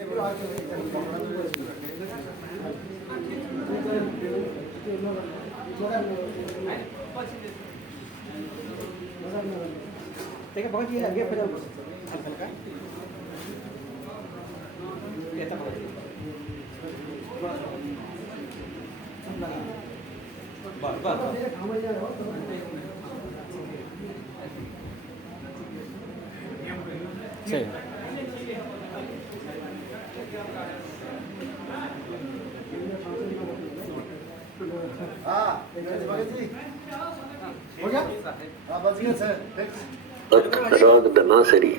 Teka, bakit yun lagi? Pero, alpal ka? Kita ko. Ba. Sí. हो गया? बच गया सर। राग धनासरी।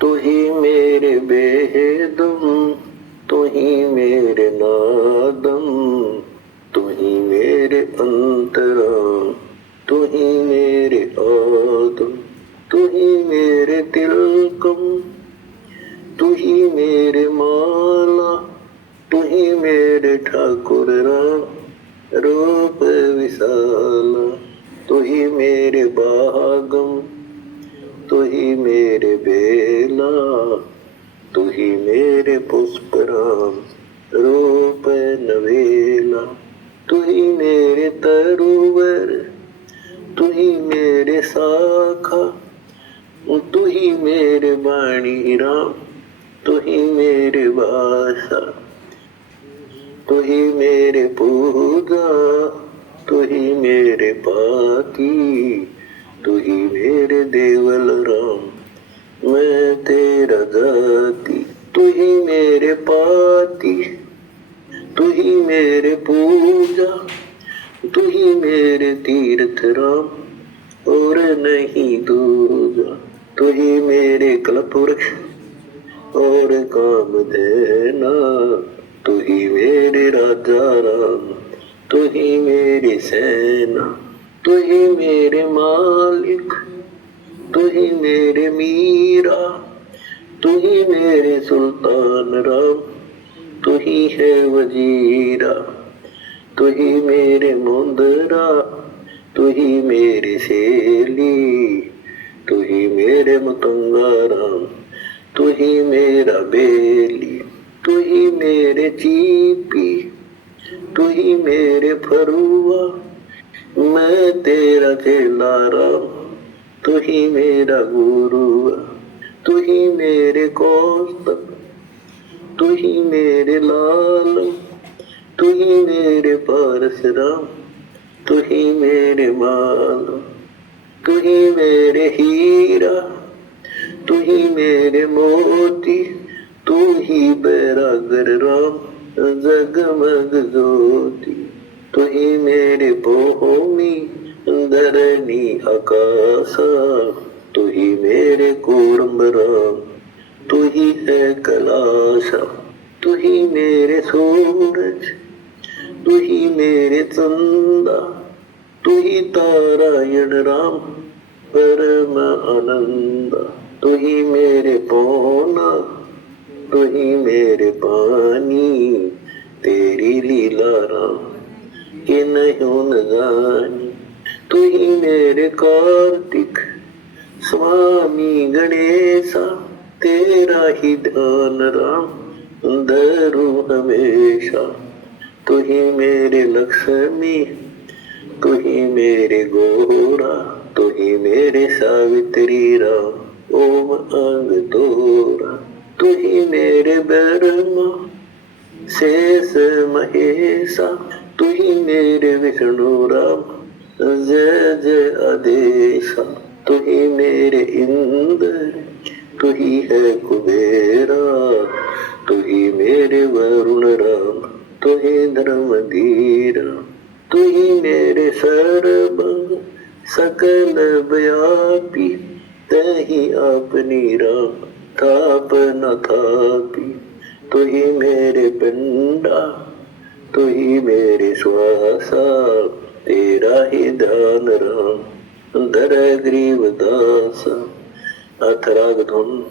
तू ही मेरे बेदम, तू ही मेरे नादम, तू ही मेरे अंतराम, तू ही मेरे आदम, तू ही मेरे तिलकम, तू ही मेरे माला, तू ही मेरे ठाकुर राम, रूप विशाला, तू ही मेरे बागम, तू ही मेरे बेला, तू ही मेरे पुष्पराम, रूप नवेला, तू ही मेरे तरुवर, तू ही मेरे शाखा, तू ही मेरे वाणी राम, तू ही मेरे भाषा, तू ही मेरे पूजा, तू ही मेरे पाती, तू ही मेरे देवल राम, मैं तेरा जाति, तू ही मेरे पाती, तू ही मेरे पूजा, तू ही मेरे तीर्थ राम, और नहीं दूजा, तू ही मेरे कल्पवृक्ष और कामधेना, तू ही मेरे राजा राम, तू ही मेरी सेना, तू ही मेरे मालिक, तू ही मेरे मीरा, तू ही मेरे सुल्तान राम, तू ही है वजीरा, तू ही मेरे मुंदरा, तू ही मेरी सेली, तू ही मेरे मतंगा राम, तू ही मेरा बेली, तू ही मेरे चीपी, तू ही मेरे फरुआ, मैं तेरा चेला राम, तू ही मेरा गुरु, तू ही मेरे कौस्तभ, तू ही मेरे लाल, तू ही मेरे परशुराम, तू ही मेरे माल, तू ही मेरे हीरा, तू ही मेरे मोती, तू ही बैरागर राम, जगमग ज्योति, तू ही मेरे भूमि धरणी आकाशा, तू ही मेरे कूर्म राम, तू ही है कैलाशा, तू ही मेरे सूरज, तू ही मेरे चंदा, तू ही तारायण राम, परम आनंदा, तू ही मेरे पौना, तू ही मेरे पानी, तेरी लीला राम कि नहीं न जानी, तू ही मेरे कार्तिक स्वामी गणेशा, तेरा ही ध्यान राम धरू हमेशा, तू ही मेरे लक्ष्मी, तू ही मेरे गौरा, तू ही मेरे सावित्री राम, ओम अंग तोरा, तू ही मेरे ब्रह्मा शेष महेशा, तू ही मेरे विष्णु राम, जय जय आदेशा, तू ही मेरे इंद्र, तू ही है कुबेरा, तू ही मेरे वरुण राम, तू ही धर्मधीरा, तू ही मेरे सर्व सकल व्यापी, तही अपनी राम थापन थापी, तू ही मेरे पिंडा, तू ही मेरे श्वासा, तेरा ही ध्यान राम धर ग्रीव दासा। अथराग धुन।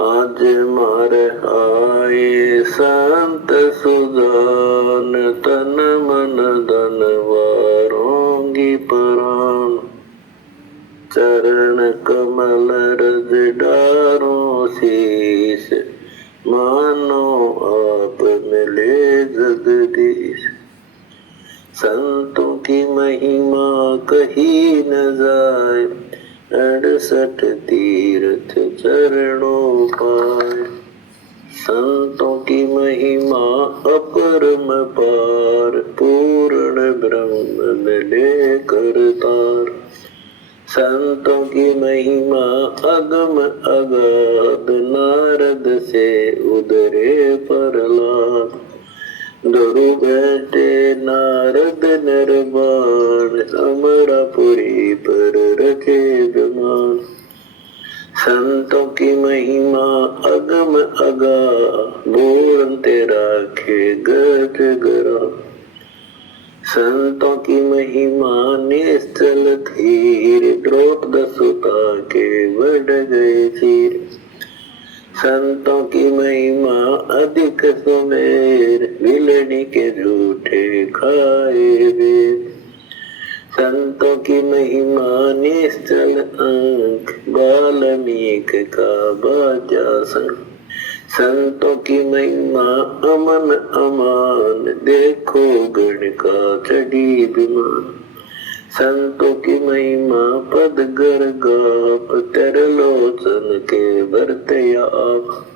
आज मार आए संत सुजान, तन मन धन वारोंगी परान। चरण कमल रज डारो शीस, मानो आप मिले जगदीश। संतों की महिमा कही न जाए, 68 तीर्थ चरणों पाए। संतों की महिमा अपरम पार, पूर्ण ब्रह्म मिले करतार। संतों की महिमा अगम अगाध, नारद से उदरे प्रहलाद। गुरु बैठे नारद निर्वाण, अमरापुरी पर रखे विमान। संतों की महिमा अगम अगा, बोलते राखे गज गरा। संतों की महिमा निश्चल धीर, द्रौपद सुता के बढ़ गए चीर। संतों की महिमा अधिक सुमेर, विलनी के झूठे खाए वेद। संतों की महिमा निश्चल अंक, वाल्मीक का बाजा संग। संतों की महिमा अमन अमान, देखो गण का चढ़ी विमान। संतों की महिमा पद गर गाप, तरलोचन के बरते आप।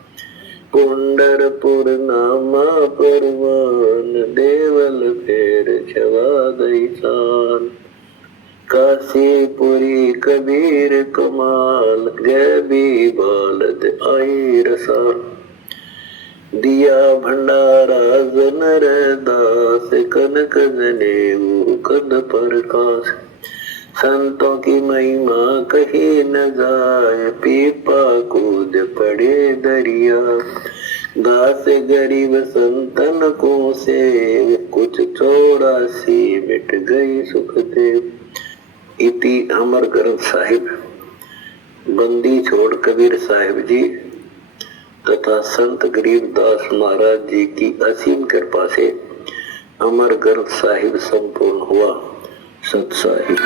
पुंडरपुर नामा परवान, देवल फेर छवा दई चान। काशीपुरी कबीर कमाल, जय भी बालद आई रसाल। दिया भंडारा जनर दास, कनक जनेऊ कद प्रकाश। संतों की महिमा कही न जाए, पीपा कूद पड़े दरिया। दास गरीब संतन को सेव, कुछ 84 मिट गई सुख देव। इति अमर ग्रंथ साहिब। बंदी छोड़ कबीर साहिब जी तथा संत गरीबदास महाराज जी की असीम कृपा से अमर ग्रंथ साहिब संपूर्ण हुआ। सत साहिब।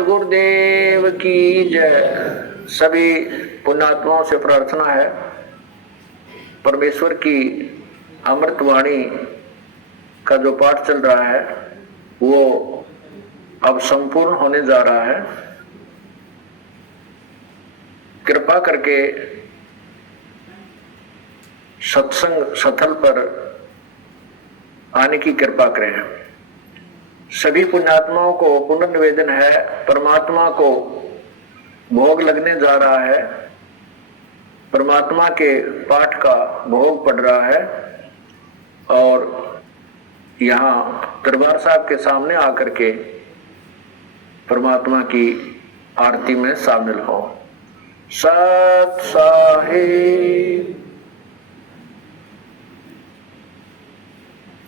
गुरुदेव की जय। सभी पुण्यात्माओं से प्रार्थना है, परमेश्वर की अमृतवाणी का जो पाठ चल रहा है वो अब संपूर्ण होने जा रहा है। कृपा करके सत्संग स्थल पर आने की कृपा करें। सभी पुण्यात्माओं को पुनर्निवेदन है, परमात्मा को भोग लगने जा रहा है, परमात्मा के पाठ का भोग पड़ रहा है और यहाँ दरबार साहब के सामने आकर के परमात्मा की आरती में शामिल हो। सत साहिब।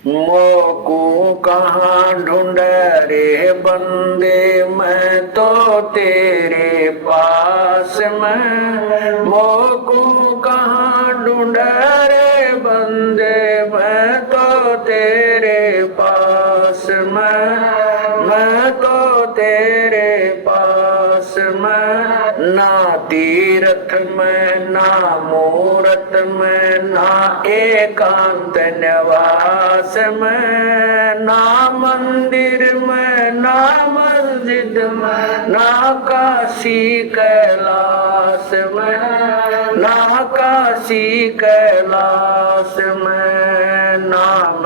मोको कहाँ ढूंढ रे बंदे, मैं तो तेरे पास में। मोको कहाँ ढूंढ रे बंदे, मैं तो तेरे पास में। मैं तो तेरे पास में। ना तीर्थ में ना मूरत में, ना एकांत निवास में, ना मंदिर में ना मस्जिद में, ना काशी कैलाश में, ना काशी कैलाश में। नाम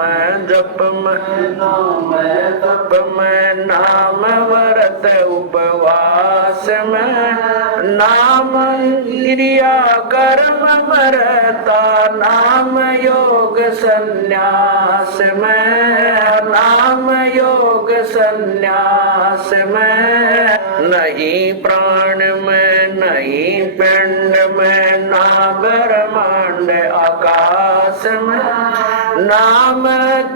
जप में नाम तप में, नाम व्रत उपवास में, नाम क्रिया कर्म मरता, नाम योग संन्यास में, नाम योग संन्यास में। नहीं प्राण में नहीं पिंड में, ना पास में। नाम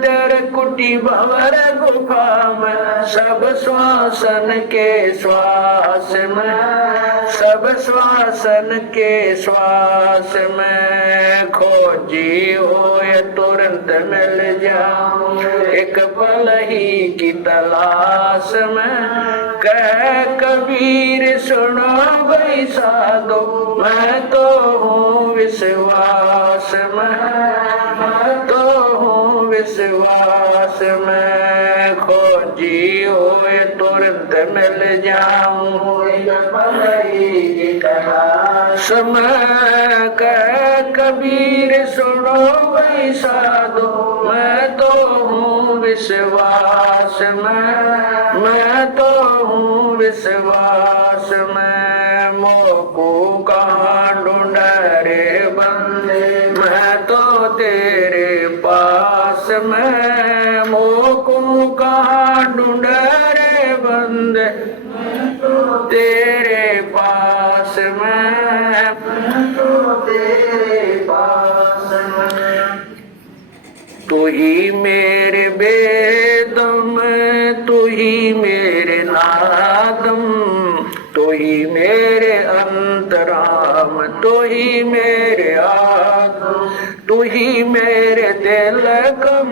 तेरे कुटी भंवर गुफा में, सब श्वासन के श्वास में, सब श्वासन के श्वास में। खोजी होए तुरंत मिल जाऊं, एक पल ही की तलाश में। कह कबीर सुनो भाई साधो, मैं तो हूँ विश्वास में, मैं तो हूँ विश्वास में। खोजी होए तुरंत मिल जाऊं, एक पल ही की तलाश में। कह कबीर सुनो भाई साधो, मैं तो हूँ विश्वास में, मैं तो हूँ विश्वास में। मोको कहाँ ढूंढे रे बंदे, मैं तो तेरे पास में। मोको कहाँ ढूंढे रे बंदे, मैं तो तेरे पास में, मैं तो तेरे पास में। तू ही मेरे बेदम, तू ही मेरे नादम, तू ही मेरे अंतराम, तू ही मेरे आदम, तू ही मेरे दिल कम,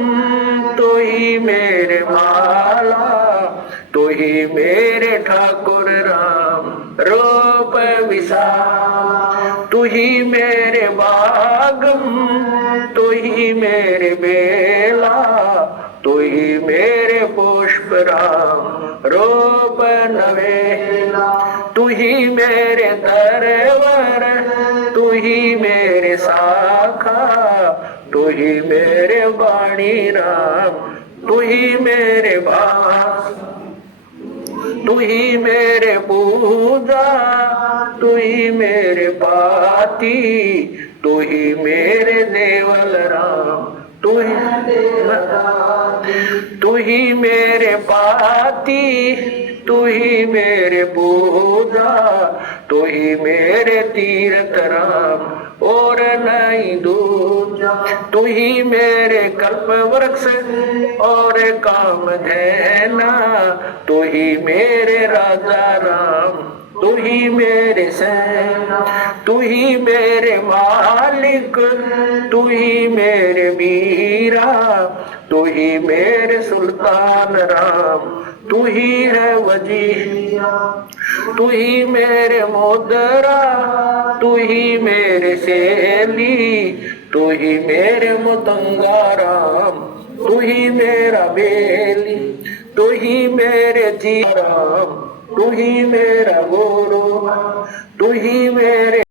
तू ही मेरे माला, तू ही मेरे ठाकुर राम रूप विशाल। तू ही मेरे बागम, तू ही मेरे बेला, तू ही मेरे पुष्प राम रूप नवेला। तू ही मेरे तरवर, तू ही मेरे शाखा, तू ही मेरे वाणी राम, तू ही मेरे भास। तू ही मेरे पूजा, तू ही मेरे पाती, तू ही मेरे देवल राम, तू ही तू ही मेरे पाती, तू ही मेरे पूजा, तू ही मेरे तीर्थ राम और नहीं दूजा। तू ही मेरे कल्प वृक्ष और काम धैना, तू ही मेरे राजा राम, तू ही मेरे सेना। तू ही मेरे मालिक, तू ही मेरे मीरा, तू ही मेरे सुल्तान राम, तू ही है वजीर। तू ही मेरे मोदरा, तू ही मेरे सेली, तू ही मेरे मुतंगा राम, तू ही मेरा बेली, तू ही मेरे जी राम, तू ही मेरा वो